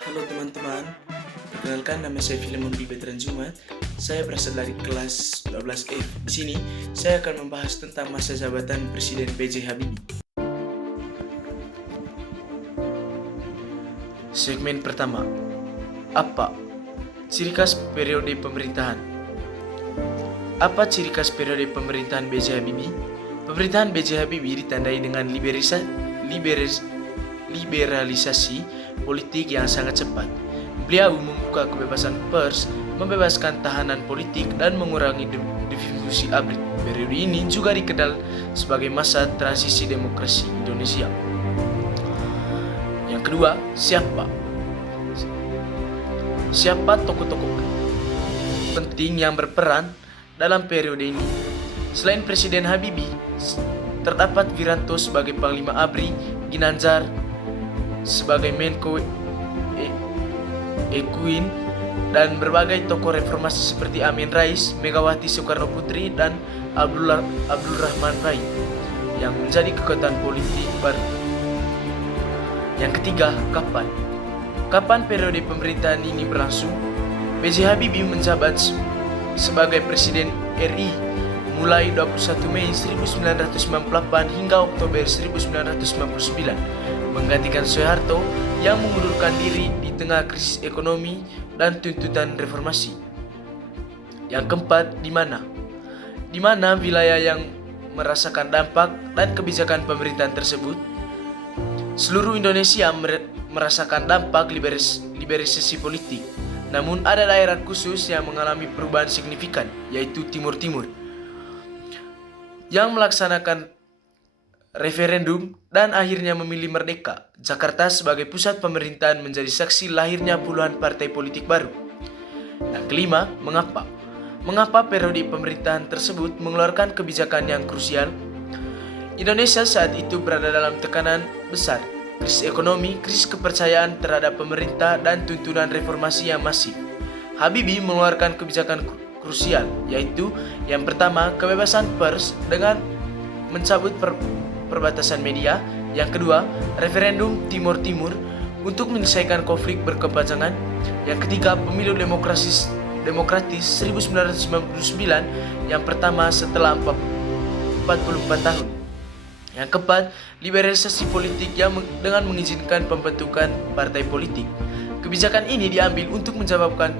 Halo teman-teman, perkenalkan nama saya Filemon Bibi Jumat. Saya berasal dari kelas 12F. Di sini, saya akan membahas tentang masa jabatan Presiden B.J. Habibie. Segmen pertama, apa ciri khas periode pemerintahan? Apa ciri khas periode pemerintahan B.J. Habibie? Pemerintahan B.J. Habibie ditandai dengan liberalisasi politik yang sangat cepat. Beliau membuka kebebasan pers, membebaskan tahanan politik, dan mengurangi distribusi abrit. Periode ini juga dikenal sebagai masa transisi demokrasi Indonesia. Yang kedua, siapa? Siapa tokoh-tokoh penting yang berperan dalam periode ini? Selain Presiden Habibie, terdapat Wiranto sebagai Panglima ABRI, Ginanjar sebagai Menko Ekuin, dan berbagai tokoh reformasi seperti Amin Rais, Megawati Soekarno Putri, dan Abdul Rahman Baik yang menjadi kekuatan politik baru. Yang ketiga, kapan? Kapan periode pemerintahan ini berlangsung? B.J. Habibie menjabat sebagai Presiden RI mulai 21 Mei 1998 hingga Oktober 1999, menggantikan Soeharto yang mengundurkan diri di tengah krisis ekonomi dan tuntutan reformasi. Yang keempat, di mana? Di mana wilayah yang merasakan dampak dan kebijakan pemerintahan tersebut? Seluruh Indonesia merasakan dampak liberalisasi politik. Namun ada daerah khusus yang mengalami perubahan signifikan, yaitu Timur Timur, yang melaksanakan referendum dan akhirnya memilih merdeka. Jakarta sebagai pusat pemerintahan menjadi saksi lahirnya puluhan partai politik baru. Yang kelima, mengapa? Mengapa periode pemerintahan tersebut mengeluarkan kebijakan yang krusial? Indonesia saat itu berada dalam tekanan besar, krisis ekonomi, krisis kepercayaan terhadap pemerintah, dan tuntunan reformasi yang masif. Habibie mengeluarkan kebijakan krusial, yaitu yang pertama, kebebasan pers dengan mencabut perbatasan media. Yang kedua, referendum Timur Timur untuk menyelesaikan konflik berkepanjangan. Yang ketiga, pemilu demokratis 1999 yang pertama setelah 44 tahun. Yang keempat, liberalisasi politik yang dengan mengizinkan pembentukan partai politik. Kebijakan ini diambil untuk menjawabkan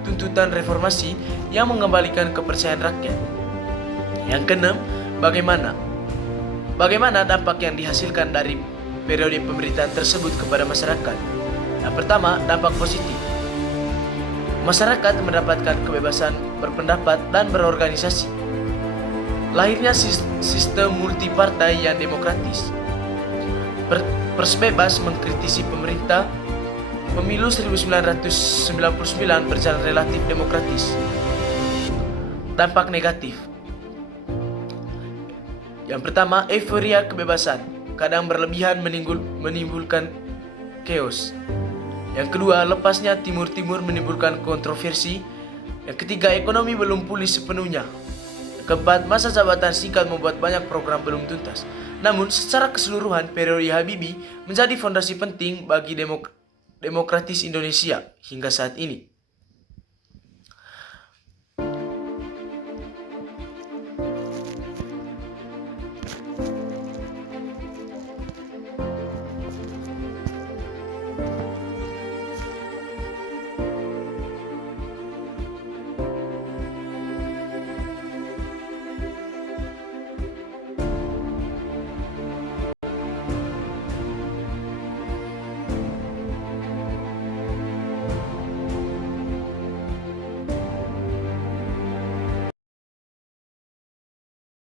tuntutan reformasi yang mengembalikan kepercayaan rakyat. Yang keenam, bagaimana dampak yang dihasilkan dari periode pemerintahan tersebut kepada masyarakat? Yang pertama, dampak positif. Masyarakat mendapatkan kebebasan berpendapat dan berorganisasi. Lahirnya sistem multipartai yang demokratis. Pers bebas mengkritisi pemerintah. Pemilu 1999 berjalan relatif demokratis. Dampak negatif. Yang pertama, euforia kebebasan kadang berlebihan menimbulkan chaos. Yang kedua, lepasnya Timur Timur menimbulkan kontroversi. Yang ketiga, ekonomi belum pulih sepenuhnya. Yang keempat, masa jabatan singkat membuat banyak program belum tuntas. Namun, secara keseluruhan, periode Habibie menjadi fondasi penting bagi demokratis Indonesia hingga saat ini.